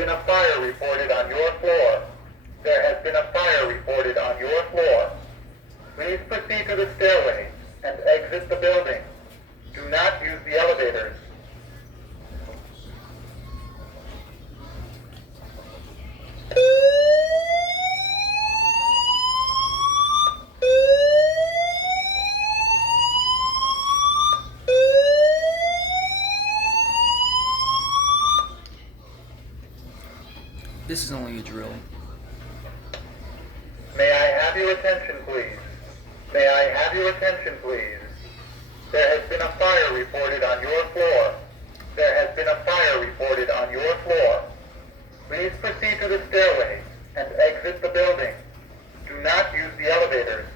been a fire reported on your floor. There has been a fire reported on your floor. Please proceed to the stairway and exit the building. Do not use the elevators. This is only a drill. May I have your attention, please? May I have your attention, please? There has been a fire reported on your floor. There has been a fire reported on your floor. Please proceed to the stairway and exit the building. Do not use the elevators.